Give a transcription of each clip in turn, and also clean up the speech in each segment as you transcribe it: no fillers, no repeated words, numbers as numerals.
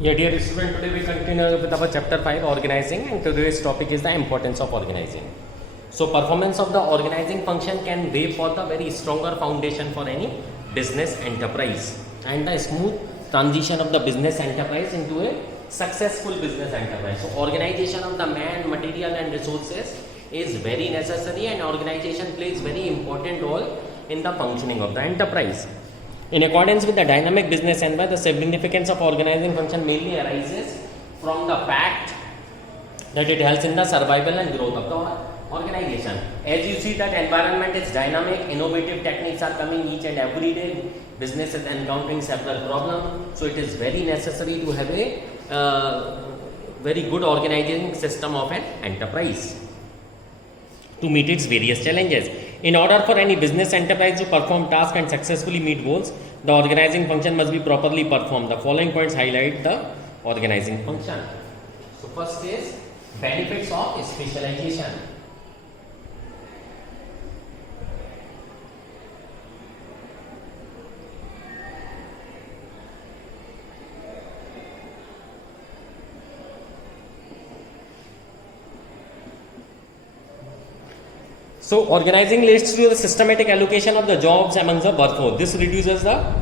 Yeah, dear student, today we continue with our chapter 5 organizing, and today's topic is the importance of organizing. So performance of the organizing function can lay for the very stronger foundation for any business enterprise and the smooth transition of the business enterprise into a successful business enterprise. So organization of the man, material and resources is very necessary, and organization plays very important role in the functioning of the enterprise. In accordance with the dynamic business environment, the significance of organizing function mainly arises from the fact that it helps in the survival and growth of the organization. As you see that environment is dynamic, innovative techniques are coming each and every day, business is encountering several problems, so it is very necessary to have a very good organizing system of an enterprise to meet its various challenges. In order for any business enterprise to perform tasks and successfully meet goals, the organizing function must be properly performed. The following points highlight the organizing function. So first is benefits of specialization. So organizing leads to the systematic allocation of the jobs among the workforce. This reduces the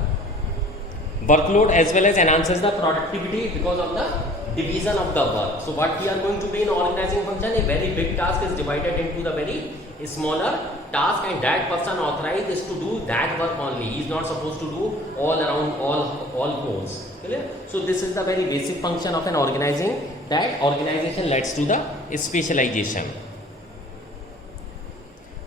workload as well as enhances the productivity because of the division of the work. So what we are going to do in organizing function, a very big task is divided into the very smaller task, and that person authorized is to do that work only. He is not supposed to do all around all goals. Clear? So this is the very basic function of an organizing, that organization leads to the specialization.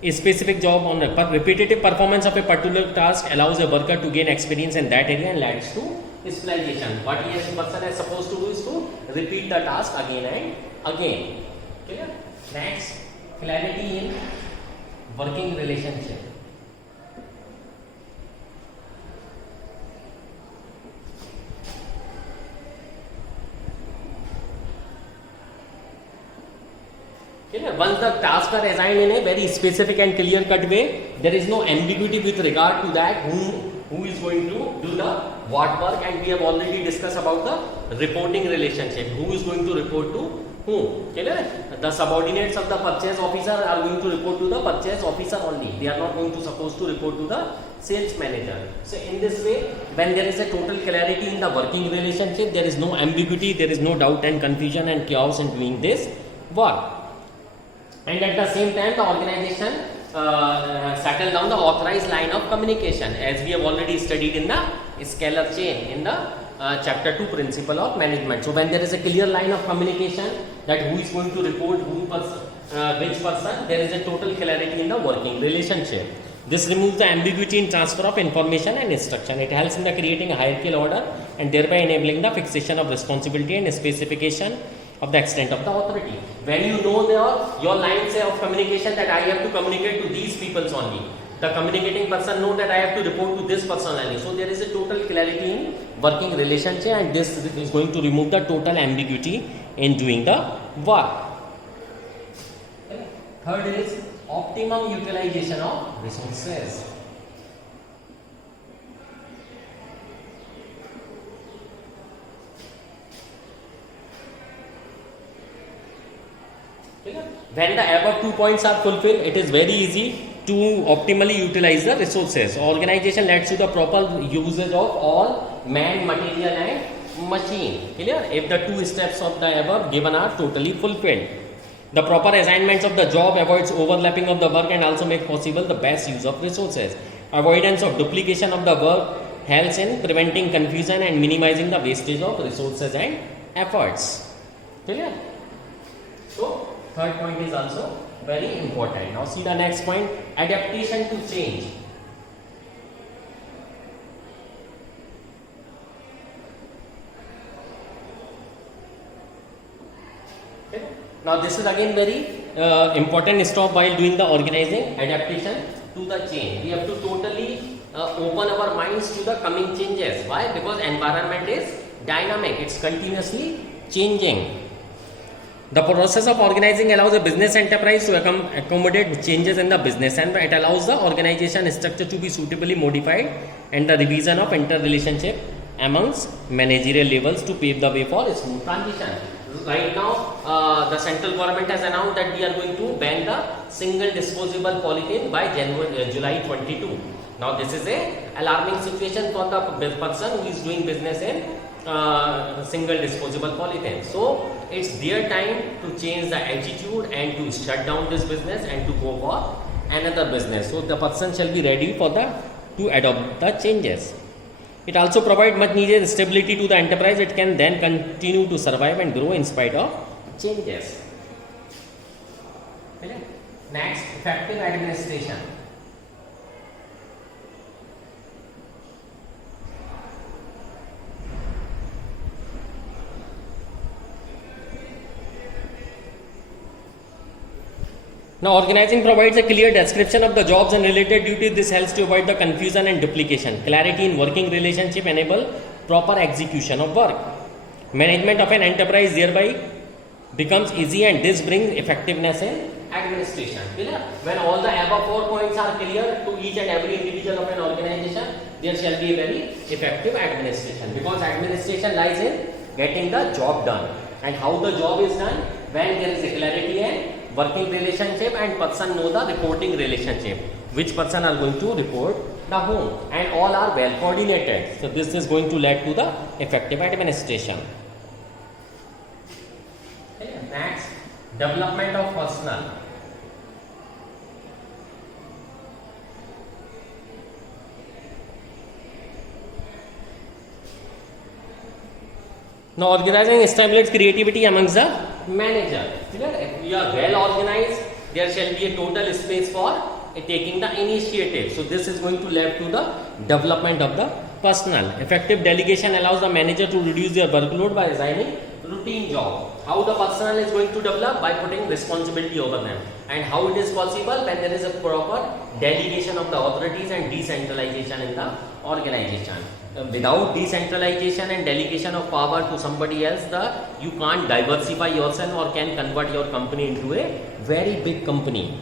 A specific job on a repetitive performance of a particular task allows a worker to gain experience in that area and leads to specialization. What he as a person is supposed to do is to repeat the task again and again. Clear? Next, clarity in working relationship. Once the tasks are assigned in a very specific and clear cut way, there is no ambiguity with regard to that who is going to do the what work, and we have already discussed about the reporting relationship. Who is going to report to whom? The subordinates of the purchase officer are going to report to the purchase officer only. They are not going to supposed to report to the sales manager. So in this way, when there is a total clarity in the working relationship, there is no ambiguity, there is no doubt and confusion and chaos in doing this work. And at the same time, the organization settle down the authorized line of communication, as we have already studied in the scalar chain in the chapter 2 principle of management. So when there is a clear line of communication that who is going to report which person, there is a total clarity in the working relationship. This removes the ambiguity in transfer of information and instruction. It helps in the creating a hierarchical order and thereby enabling the fixation of responsibility and specification of the extent of the authority. When you know your lines of communication, that I have to communicate to these people only, the communicating person know that I have to report to this person only. So there is a total clarity in working relationship, and this is going to remove the total ambiguity in doing the work. Third is optimum utilization of resources. When the above 2 points are fulfilled, it is very easy to optimally utilize the resources. Organization leads to the proper usage of all man, material and machine. Clear? If the 2 steps of the above given are totally fulfilled. The proper assignments of the job avoids overlapping of the work and also make possible the best use of resources. Avoidance of duplication of the work helps in preventing confusion and minimizing the wastage of resources and efforts. Clear? So third point is also very important. Now see the next point, adaptation to change. Okay. Now this is again very important step while doing the organizing, adaptation to the change. We have to totally open our minds to the coming changes. Why? Because environment is dynamic, it's continuously changing. The process of organizing allows a business enterprise to accommodate changes in the business, and it allows the organization structure to be suitably modified and the revision of interrelationship amongst managerial levels to pave the way for a smooth transition. Right now, the central government has announced that we are going to ban the single disposable polythene by July 22. Now, this is a alarming situation for the person who is doing business in single disposable polythene. So, it's their time to change the attitude and to shut down this business and to go for another business. So, the person shall be ready for to adopt the changes. It also provides much needed stability to the enterprise. It can then continue to survive and grow in spite of changes. Next, effective administration. Now, organizing provides a clear description of the jobs and related duties. This helps to avoid the confusion and duplication. Clarity in working relationship enable proper execution of work. Management of an enterprise thereby becomes easy, and this brings effectiveness in administration. Clear? When all the above 4 points are clear to each and every individual of an organization, there shall be a very effective administration, because administration lies in getting the job done. And how the job is done? When there is a clarity and working relationship, and person know the reporting relationship, which person are going to report the whom, and all are well coordinated. So this is going to lead to the effective administration. Okay. Next, development of personnel. Now, organizing stimulates creativity amongst the manager. If you are well organized, there shall be a total space for taking the initiative. So, this is going to lead to the development of the personnel. Effective delegation allows the manager to reduce their workload by assigning routine job. How the personnel is going to develop? By putting responsibility over them. And how it is possible? When there is a proper delegation of the authorities and decentralization in the organization. Without decentralization and delegation of power to somebody else, you can't diversify yourself or can convert your company into a very big company.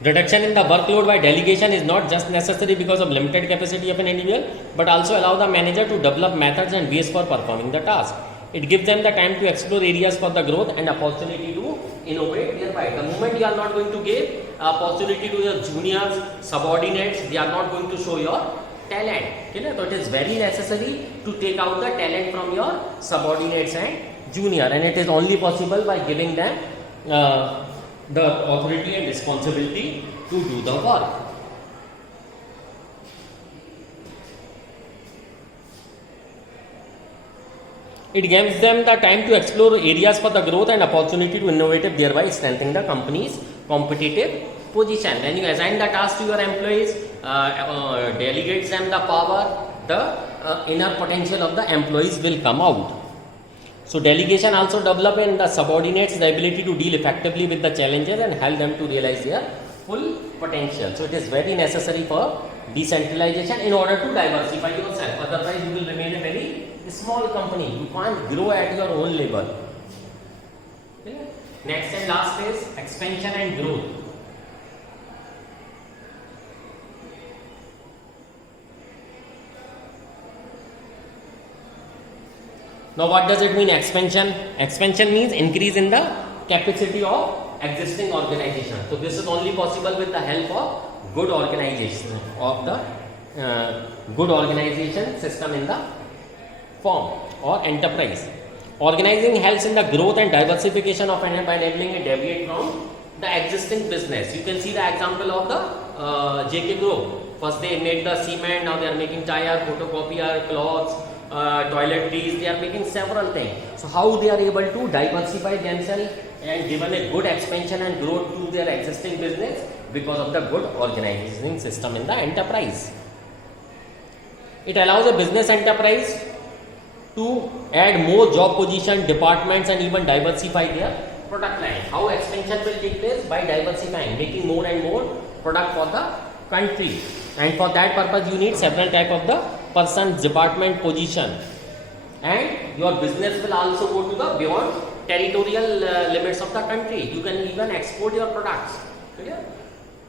Reduction in the workload by delegation is not just necessary because of limited capacity of an individual, but also allow the manager to develop methods and ways for performing the task. It gives them the time to explore areas for the growth and opportunity to innovate thereby. The moment you are not going to give opportunity to your juniors, subordinates, they are not going to show your talent. So it is very necessary to take out the talent from your subordinates and junior, and it is only possible by giving them the authority and responsibility to do the work. It gives them the time to explore areas for the growth and opportunity to innovate, thereby strengthening the company's competitive position. When you assign the task to your employees, delegates them the power, the inner potential of the employees will come out. So delegation also develop in the subordinates the ability to deal effectively with the challenges and help them to realize their full potential. So it is very necessary for decentralization in order to diversify yourself. Otherwise you will remain a very small company. You can't grow at your own level. Okay. Next and last is expansion and growth. Now what does it mean, expansion? Expansion means increase in the capacity of existing organization. So this is only possible with the help of good organization, of the good organization system in the firm or enterprise. Organizing helps in the growth and diversification of an by enabling it deviate from the existing business. You can see the example of the JK Group. First they made the cement, now they are making tire, photocopier, clothes, toiletries, they are making several things. So how they are able to diversify themselves and given a good expansion and growth to their existing business? Because of the good organizing system in the enterprise. It allows a business enterprise to add more job position, departments, and even diversify their product line. How expansion will take place? By diversifying, making more and more product for the country. And for that purpose you need several type of the person, department, position, and your business will also go to the beyond territorial limits of the country. You can even export your products. Okay?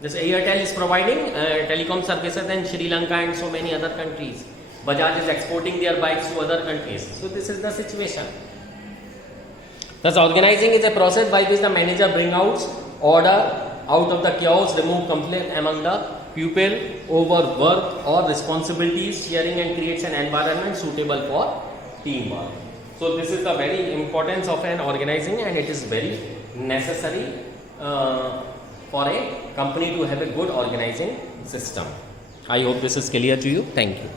This Airtel is providing telecom services in Sri Lanka and so many other countries. Bajaj is exporting their bikes to other countries. So this is the situation. Thus, organizing is a process by which the manager brings out order out of the chaos, remove conflict among the people over work or responsibilities, sharing, and creates an environment suitable for teamwork. So this is the very importance of an organizing, and it is very necessary for a company to have a good organizing system. I hope this is clear to you. Thank you.